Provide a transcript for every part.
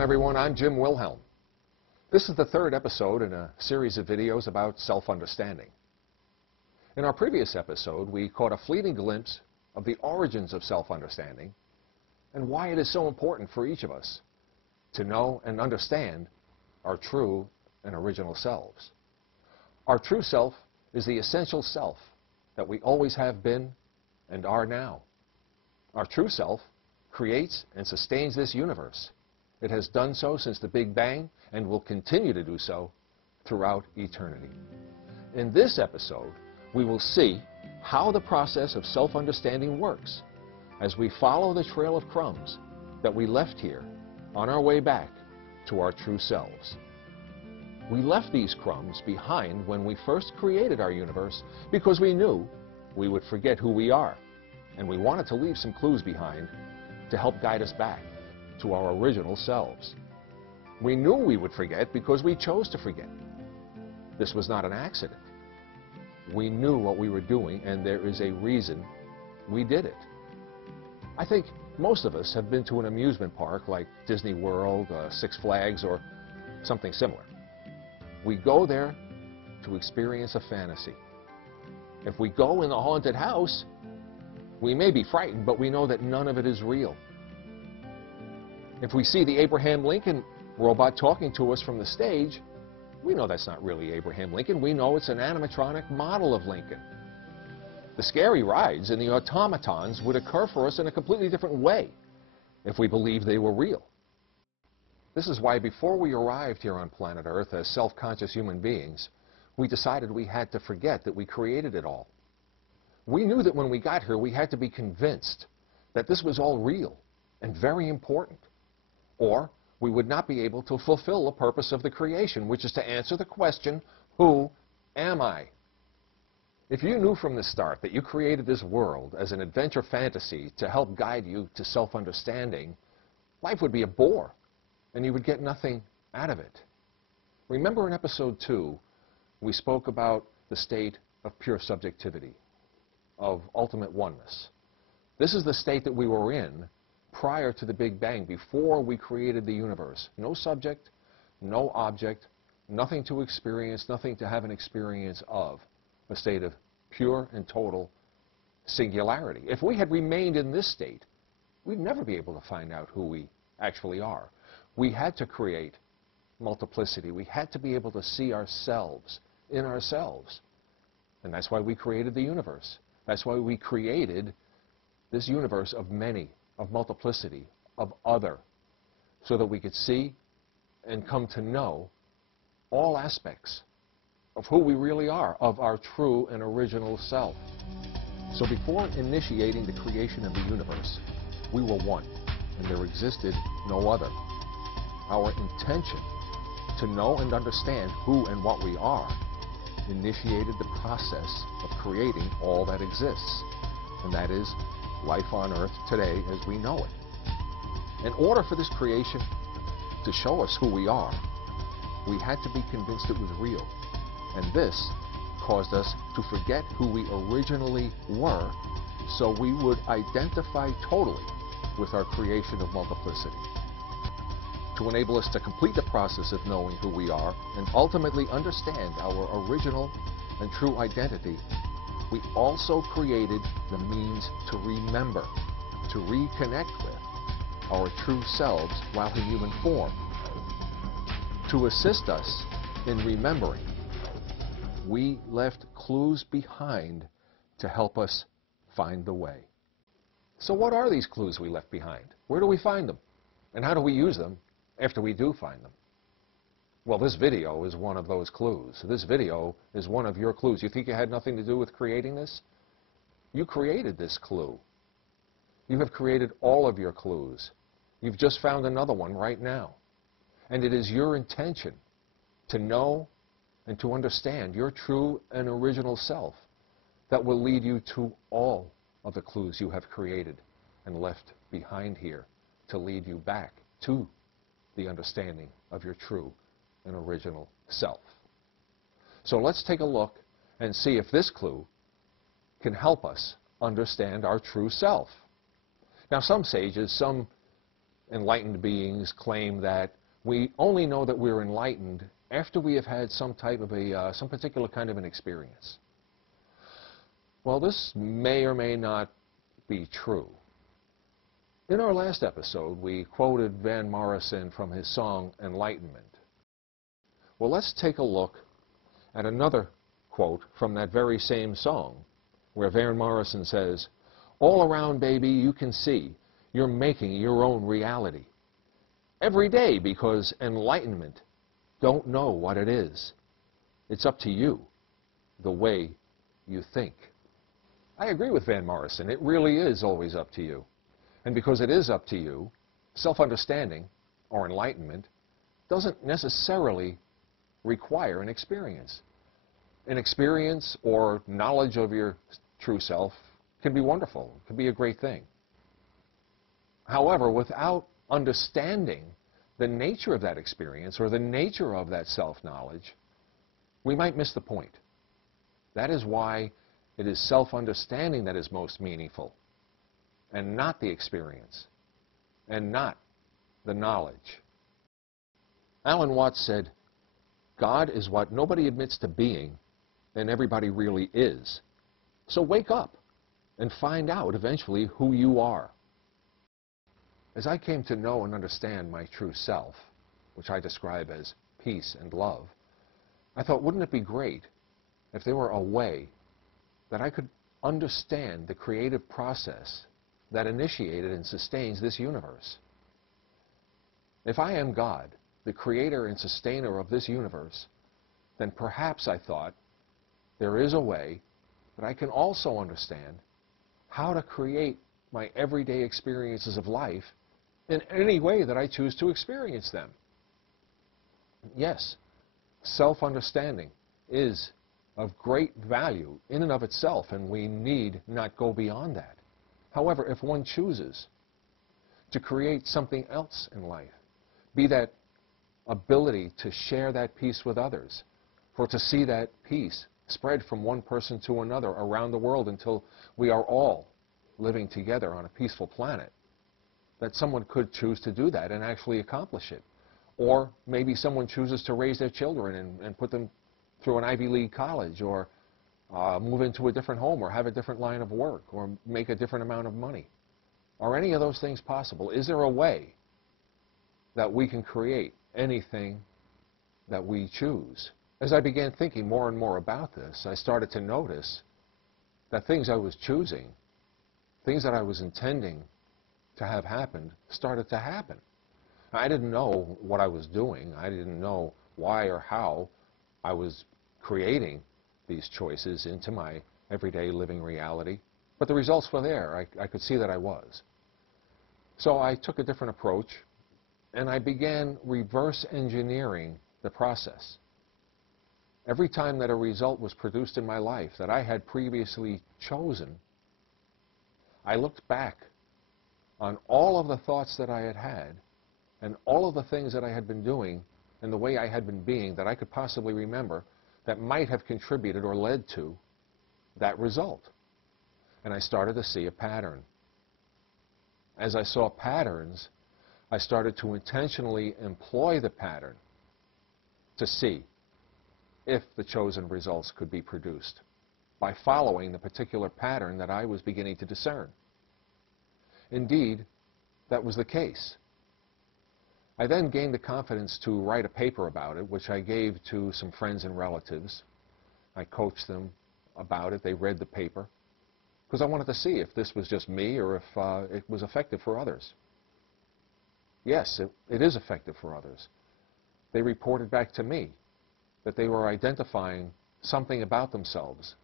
Welcome everyone, I'm Jim Wilhelm. This is the third episode in a series of videos about self-understanding. In our previous episode, we caught a fleeting glimpse of the origins of self-understanding and why it is so important for each of us to know and understand our true and original selves. Our true self is the essential self that we always have been and are now. Our true self creates and sustains this universe. It has done so since the Big Bang and will continue to do so throughout eternity. In this episode, we will see how the process of self-understanding works as we follow the trail of crumbs that we left here on our way back to our true selves. We left these crumbs behind when we first created our universe because we knew we would forget who we are, and we wanted to leave some clues behind to help guide us back to our original selves. We knew we would forget because we chose to forget. This was not an accident. We knew what we were doing, and there is a reason we did it. I think most of us have been to an amusement park like Disney World, Six Flags, or something similar. We go there to experience a fantasy. If we go in the haunted house, we may be frightened, but we know that none of it is real. If we see the Abraham Lincoln robot talking to us from the stage, we know that's not really Abraham Lincoln. We know it's an animatronic model of Lincoln. The scary rides and the automatons would occur for us in a completely different way if we believed they were real. This is why before we arrived here on planet Earth as self-conscious human beings, we decided we had to forget that we created it all. We knew that when we got here, we had to be convinced that this was all real and very important, or we would not be able to fulfill the purpose of the creation, which is to answer the question, who am I? If you knew from the start that you created this world as an adventure fantasy to help guide you to self-understanding, life would be a bore, and you would get nothing out of it. Remember in episode 2, we spoke about the state of pure subjectivity, of ultimate oneness. This is the state that we were in prior to the Big Bang, before we created the universe. No subject, no object, nothing to experience, nothing to have an experience of. A state of pure and total singularity. If we had remained in this state, we'd never be able to find out who we actually are. We had to create multiplicity. We had to be able to see ourselves in ourselves. And that's why we created the universe. That's why we created this universe of many, of multiplicity, of other, so that we could see and come to know all aspects of who we really are, of our true and original self. So before initiating the creation of the universe, we were one, and there existed no other. Our intention to know and understand who and what we are initiated the process of creating all that exists, and that is life on Earth today as we know it. In order for this creation to show us who we are, we had to be convinced it was real, and this caused us to forget who we originally were, so we would identify totally with our creation of multiplicity. To enable us to complete the process of knowing who we are and ultimately understand our original and true identity, we also created the means to remember, to reconnect with our true selves while in human form. To assist us in remembering, we left clues behind to help us find the way. So what are these clues we left behind? Where do we find them? And how do we use them after we do find them? Well, this video is one of those clues. This video is one of your clues. You think you had nothing to do with creating this? You created this clue. You have created all of your clues. You've just found another one right now. And it is your intention to know and to understand your true and original self that will lead you to all of the clues you have created and left behind here to lead you back to the understanding of your true and original self. So let's take a look and see if this clue can help us understand our true self. Now, some sages, some enlightened beings claim that we only know that we're enlightened after we have had some type of some particular kind of an experience. Well, this may or may not be true. In our last episode, we quoted Van Morrison from his song, Enlightenment. Well, let's take a look at another quote from that very same song, where Van Morrison says, "All around, baby, you can see you're making your own reality. Every day, because enlightenment don't know what it is. It's up to you, the way you think." I agree with Van Morrison. It really is always up to you. And because it is up to you, self-understanding, or enlightenment, doesn't necessarily require an experience. An experience or knowledge of your true self can be wonderful, can be a great thing. However, without understanding the nature of that experience or the nature of that self-knowledge, we might miss the point. That is why it is self-understanding that is most meaningful, and not the experience, and not the knowledge. Alan Watts said, "God is what nobody admits to being, and everybody really is. So wake up and find out eventually who you are." As I came to know and understand my true self, which I describe as peace and love, I thought, wouldn't it be great if there were a way that I could understand the creative process that initiated and sustains this universe? If I am God, the creator and sustainer of this universe, then perhaps, I thought, there is a way that I can also understand how to create my everyday experiences of life in any way that I choose to experience them. Yes, self-understanding is of great value in and of itself, and we need not go beyond that. However, if one chooses to create something else in life, be that ability to share that peace with others, for to see that peace spread from one person to another around the world until we are all living together on a peaceful planet, that someone could choose to do that and actually accomplish it. Or maybe someone chooses to raise their children and put them through an Ivy League college, or move into a different home, or have a different line of work, or make a different amount of money. Are any of those things possible? Is there a way that we can create anything that we choose? As I began thinking more and more about this, I started to notice that things I was choosing, things that I was intending to have happened, started to happen. I didn't know what I was doing. I didn't know why or how I was creating these choices into my everyday living reality. But the results were there. I could see that I was. So I took a different approach, and I began reverse engineering the process. Every time that a result was produced in my life that I had previously chosen, I looked back on all of the thoughts that I had had and all of the things that I had been doing and the way I had been being that I could possibly remember that might have contributed or led to that result. And I started to see a pattern. As I saw patterns, I started to intentionally employ the pattern to see if the chosen results could be produced by following the particular pattern that I was beginning to discern. Indeed, that was the case. I then gained the confidence to write a paper about it, which I gave to some friends and relatives. I coached them about it. They read the paper because I wanted to see if this was just me or if it was effective for others. Yes, it is effective for others. They reported back to me that they were identifying something about themselves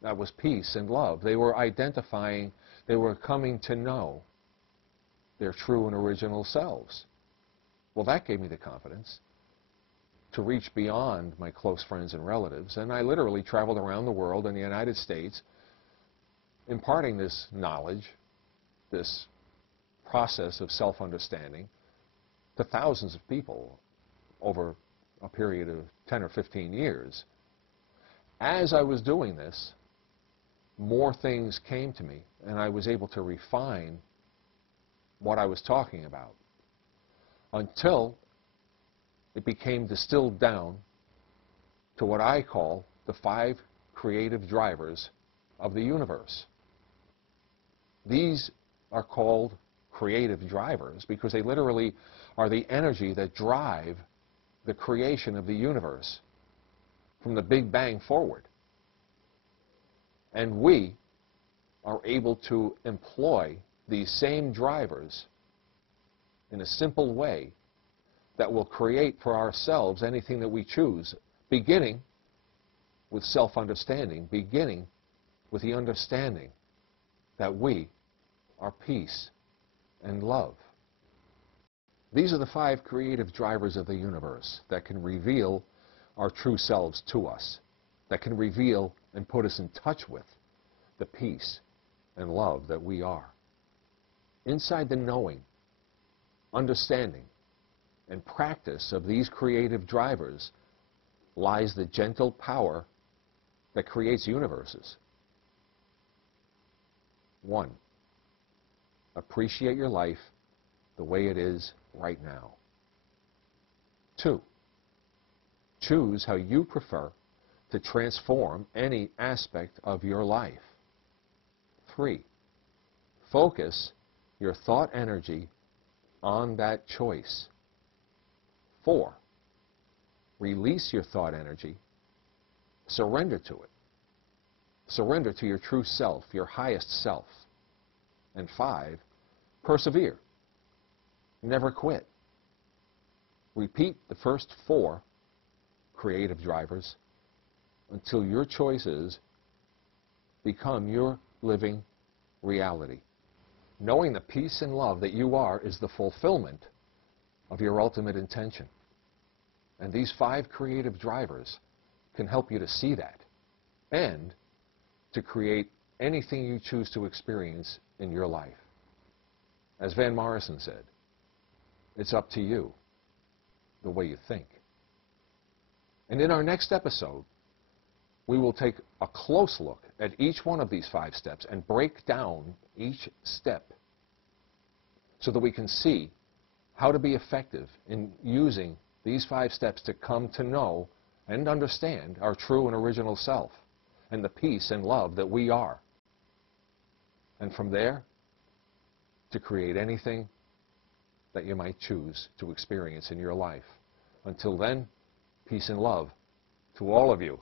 that was peace and love. They were identifying, they were coming to know their true and original selves. Well, that gave me the confidence to reach beyond my close friends and relatives, and I literally traveled around the world in the United States imparting this knowledge, this process of self-understanding to thousands of people over a period of 10 or 15 years. As I was doing this, more things came to me, and I was able to refine what I was talking about. until it became distilled down to what I call the 5 creative drivers of the universe. These are called creative drivers because they literally are the energy that drive the creation of the universe from the Big Bang forward. And we are able to employ these same drivers in a simple way that will create for ourselves anything that we choose, beginning with self-understanding, beginning with the understanding that we are peace and love. These are the 5 creative drivers of the universe that can reveal our true selves to us, that can reveal and put us in touch with the peace and love that we are. Inside the knowing, understanding, and practice of these creative drivers lies the gentle power that creates universes. 1. Appreciate your life the way it is right now. 2. Choose how you prefer to transform any aspect of your life. 3. Focus your thought energy on that choice. 4. Release your thought energy. Surrender to it. Surrender to your true self, your highest self. And 5, persevere. Never quit. Repeat the first 4 creative drivers until your choices become your living reality. Knowing the peace and love that you are is the fulfillment of your ultimate intention. And these 5 creative drivers can help you to see that and to create anything you choose to experience in your life. As Van Morrison said, it's up to you the way you think. And in our next episode, we will take a close look at each one of these 5 steps and break down each step so that we can see how to be effective in using these 5 steps to come to know and understand our true and original self and the peace and love that we are. And from there, to create anything that you might choose to experience in your life. Until then, peace and love to all of you.